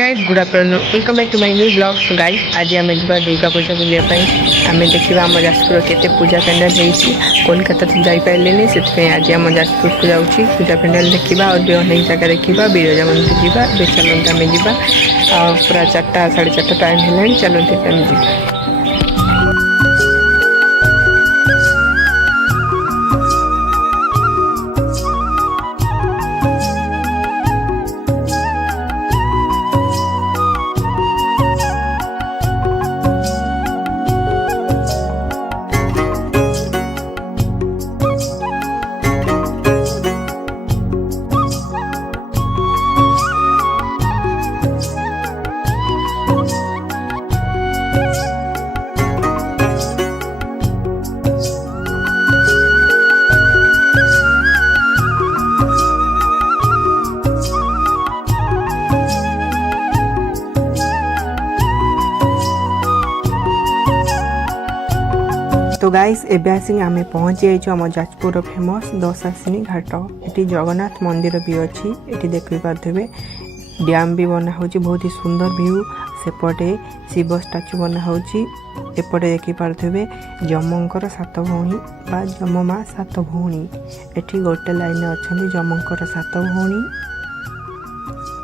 Guys good afternoon welcome back to my new blog. So guys आज आम जा दुर्गा पूजा बुलाया आम देखा आम जाजपुर केते पूजा पेंडाल होती कोलकाता तो जापारे से आज आम जाजपुर को जाऊँ पूजा पेंडाल देखा और भी अनेक जगह देखा बिरजा मंदिर जावा चलते आम जा पूरा 4टा 4:30 टाइम है चलते आम जा। तो गाइस एबे आसिक आमे पहुँची जाइछु आम जाजपुर फेमस दशासिनी घाट। ये जगन्नाथ मंदिर भी अच्छी ये देखि पारे डैम भी बना हो बहुत ही सुंदर व्यू सेपटे शिव स्टाच्यू बना होपटे देखिपे जमंकर 7 भौणी बा जममा 7 भौणी एठी गोटे लाइन अच्छा जमंकर 7 भौणी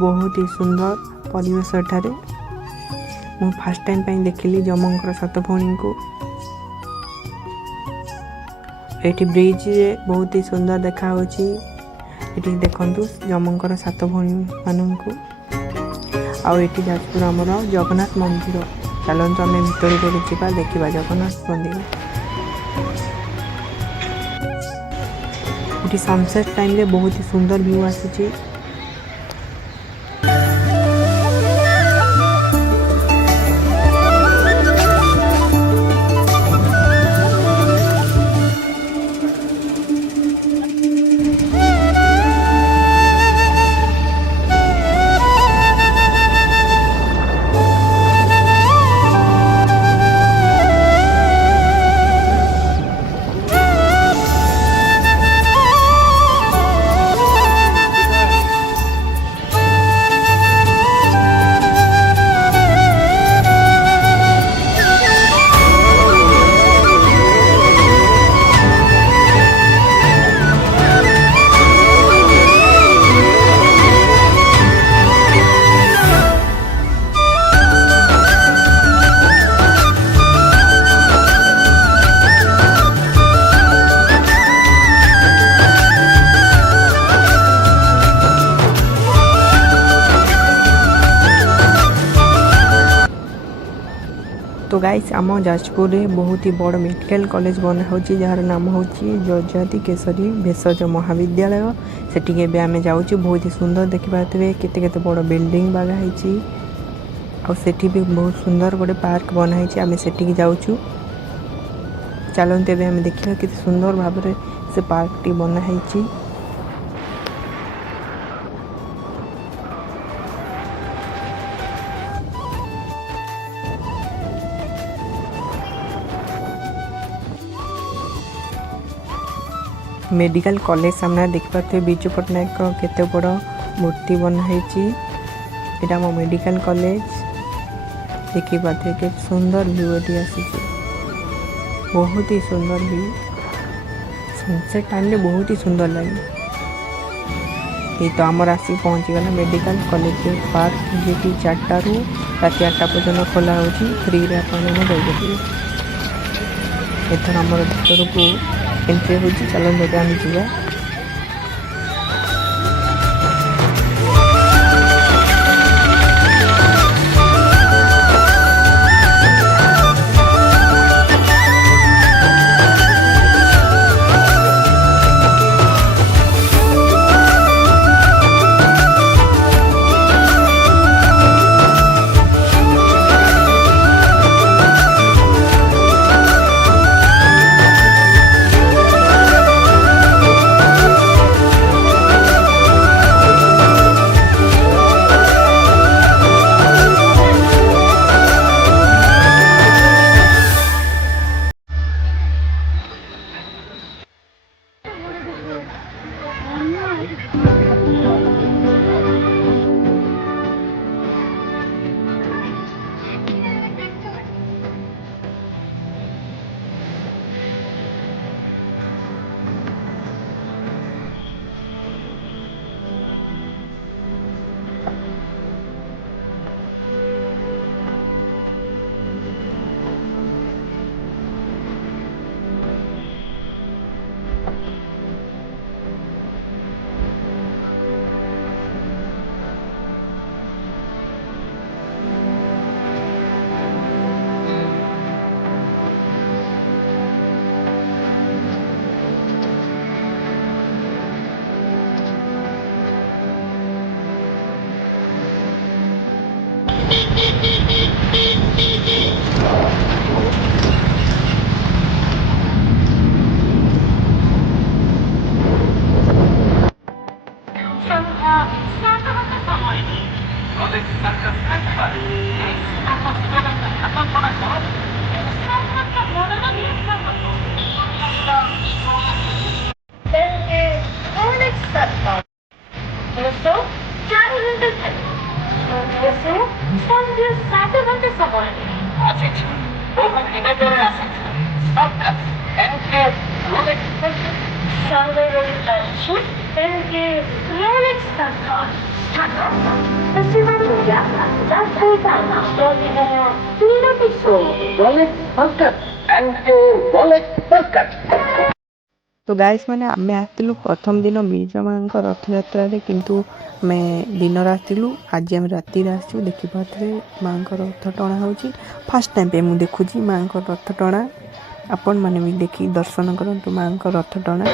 बहुत ही सुंदर परिवेश एठारे मु फास्ट टाइम देखिली जमंकर 7 भौणी को। एठी ब्रिज बहुत ही सुंदर देखा ये देखु जमंकर 7 भौणी मानू आठी जाजपुर आमर जगन्नाथ मंदिर चलते आम भर को जा देखा जगन्नाथ मंदिर। ये सनसेट टाइम रे बहुत ही सुंदर व्यू आसी। तो गाइस आम जाजपुर में बहुत ही बड़ मेडिकल कॉलेज बना हो जार नाम हूँ जजाति केशरी भेषज महाविद्यालय से आम जाऊँ बहुत ही सुंदर देखिपे केते बड़ बिल्डिंग बागाही आठी भी बहुत सुंदर गोटे पार्क बनाई आम से जाऊँ चलते आम देखा कि सुंदर भाव से पार्क टी बनाई। मेडिकल कॉलेज सामने देखिपे विजु पट्टनायक केते बड़ मूर्ति बनाई यहाँ मो मेडिकल कॉलेज देखिपे के सुंदर व्यू ये आसी बहुत ही सुंदर व्यू सनसेट टाइम रे बहुत ही सुंदर लगे। ये तो आमर आसी पहुँचीगला मेडिकल कॉलेज पार्क जी 4टा रू रात 8टा पर्यटन खोला हो फ्री रे जाइए एथर आम भर को एंट्री हो चलते आम जा। तो गाइस मैंने आमे आसलु प्रथम दिन बीरजा माँ रथयात्रा किंतु आमे दिन आसलु आज आम राति आसू देखिपे माँ रथ टणा हो फास्ट टाइम पे मुझे देखुची माँ रथ टणा आपण मैंने भी देखी दर्शन करंतु माँ रथ टणा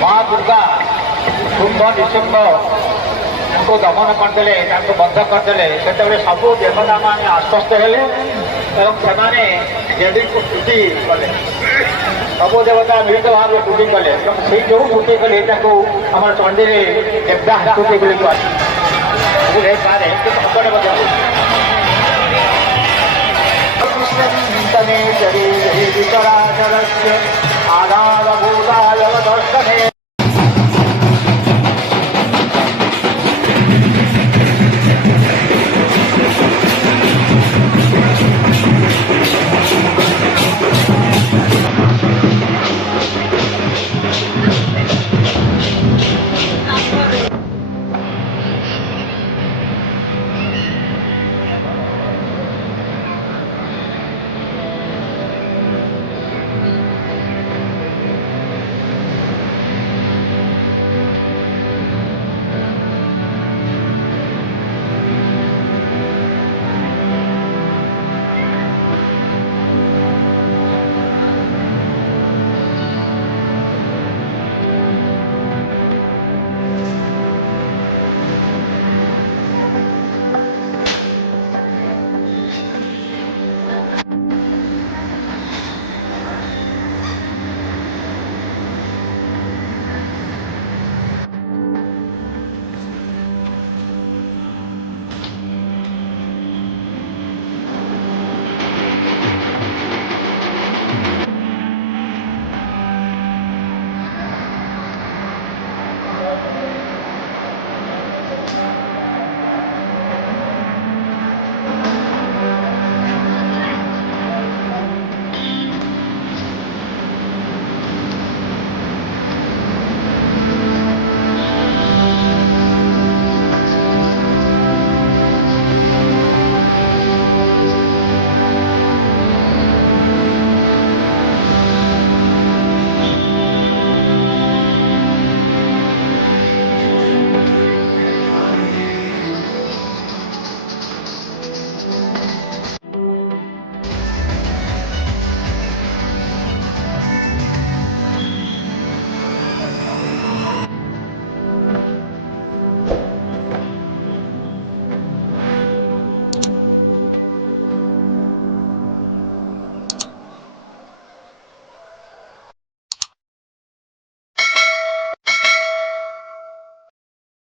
माँ दुर्गा शुंभ निशुंभ को दमन करदे बंध करदे से सबू देवता मान आश्वस्त हेले से देवी को स्तुति कले सबू देवता मिलित भाव में स्तुति कले से जो स्तुति कले आम चंडी देवता स्तुति आधारभूताय दर्शने